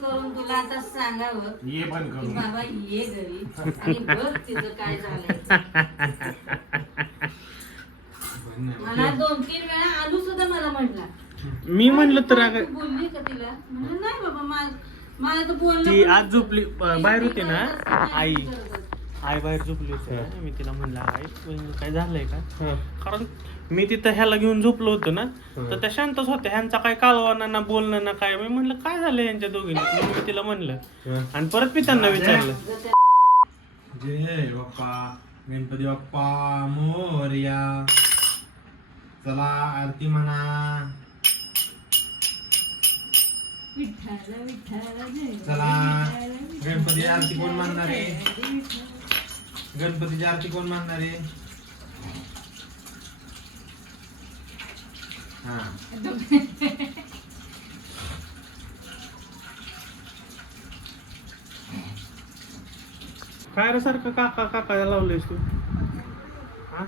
Phone करून तुला आता सांगावं ये पण की करू बाबा ये घरी आणि बघ तिचं काय झालंय. मला 2-3 वेळा आलू सुद्धा मला म्हटला. मी म्हणलं तर अगं तू बोलली का तिला? म्हणलं नाही बाबा मला तर बोलणं ती पण- आज झोपली बाहेर होती ना आई करत असते. आई बाहेर झोपली होती ना. मी तिला म्हणलं आई वहिनी, काय झालंय का? कारण मी तिथं ह्याला घेऊन झोपलो होतो ना तर त्या शांतच होत्या. ह्यांचा काय कालवाना ना बोलणं ना काय. मी म्हणलं काय झालं यांच्या दोघींनी. मी तिला म्हणलं आणि परत मी त्यांना विचारलं जय बाप्पा गणपती बाप्पा मोरया. चला आरती म्हणा. विठ्ठल विठ्ठल जय चला विठ्ठल, गणपती आरती कोण म्हणणार आहे? जय विठ्ठल. गणपतीची आरती कोण म्हणणार आहे? हा काय रे सारखं काका काका लावलंयस तू? हा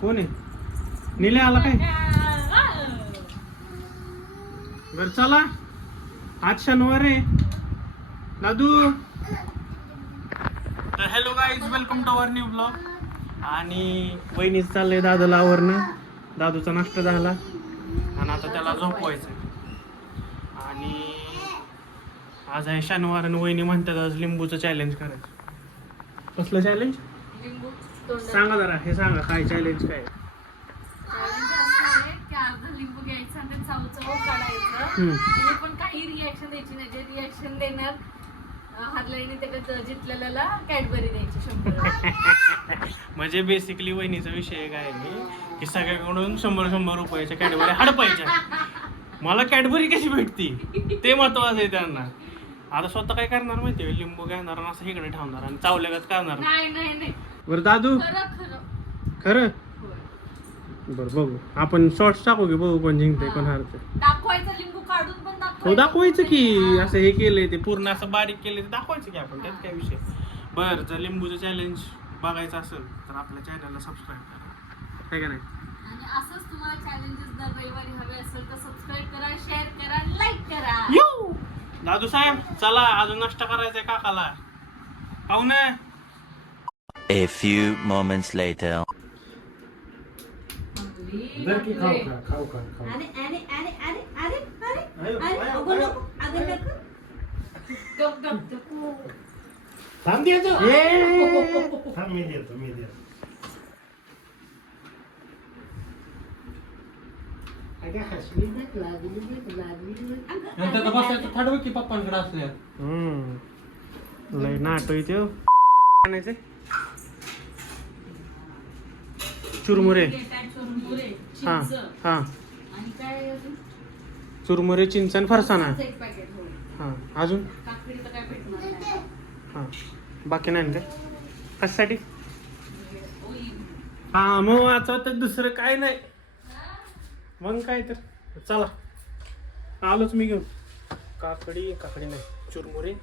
कोण आहे? निले आला काय? बर चला आज शनिवार आहे दादू. तर hello guys, welcome to our new blog. आणि वहिनीच चाललंय दादाला आवरणं. दादूचा नाश्ता झाला आणि आता त्याला झोपवायचं. आणि आज आहे शनिवार आणि वहिनी म्हणतात आज लिंबूचं चॅलेंज करायचं. कसलं चॅलेंज लिंबू तोंडात. सांगा जरा. हे सांगा काय चॅलेंज काय? चॅलेंज असं आहे की अर्धा लिंबू घ्यायचं आणि ते चव काढायचं. हम्म. म्हणजे पण काही रिॲक्शन द्यायची नाही. जे रिॲक्शन देणार हारलाईने त्याच्यात जितलेल्याला कॅडबरी द्यायची 100. म्हणजे बेसिकली वहिनीचा विषय काय आहे की सगळ्याकडून 100 रुपयाच्या कॅडबरी हडपायच्या. मला कॅडबरी कशी भेटती ते महत्वाचं आहे त्यांना. आता स्वतः काय करणार माहितीये? लिंबू घेणार आणि असं इकडे ठेवणार आणि चावल्यागत करणार. नाही नाही नाही, बरं दादू खरं खरं खरं होय. बरं बघू आपण शॉर्ट्स टाकू की बघू कोण जिंकते कोण हारते. दाखवायचं लिंबू काढून पण हो दाखवायचं की असं हे केलंय ते पूर्ण असं बारीक केलंय ते दाखवायचं की आपण. त्यात काय विषय. बरं जर लिंबूचं चॅलेंज बघायचं असेल तर आपल्या चॅनलला सबस्क्राईब करा. काय का नाही? आणि असंच तुम्हाला चॅलेंजेस दर रविवारी हवे असेल तर सबस्क्राईब करा, शेअर करा, लाईक करा. यू दादू साहेब चला अजून नाश्ता करायचंय काकाला. पाहू ना. A few moments later. जर की खाऊ का खाऊ का खाऊ. अरे अरे अरे अरे अरे अरे आयो, अरे आयो, अगं आयो. नको, अगं नको. गप गप गप. थांब द्यायचं. ए! थांब मी देतो मी देतो. नंतर बसायचं थडव की पप्पांकडे असल्या. लय नाटो इथे आणायचे चुरमुरे. काय चुरमुरे, हा चिंच हा आणि काय अजून? चुरमुरे चिंच आणि फरसाणा. फरसाणचं एक पॅकेट हो. हा अजून काकडीचं काय भेटणार नाही. हा बाकी नाही ना काय कशासाठी? ओई. हा मग वाचवतात दुसरं काय नाही. मग काय तर चला आलोच मी घेऊन. काकडी काकडी नाही चुरमुरे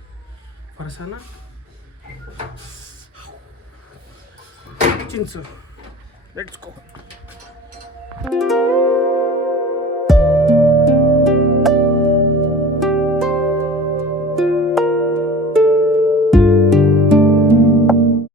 फरसाणा चिंच. Let's go.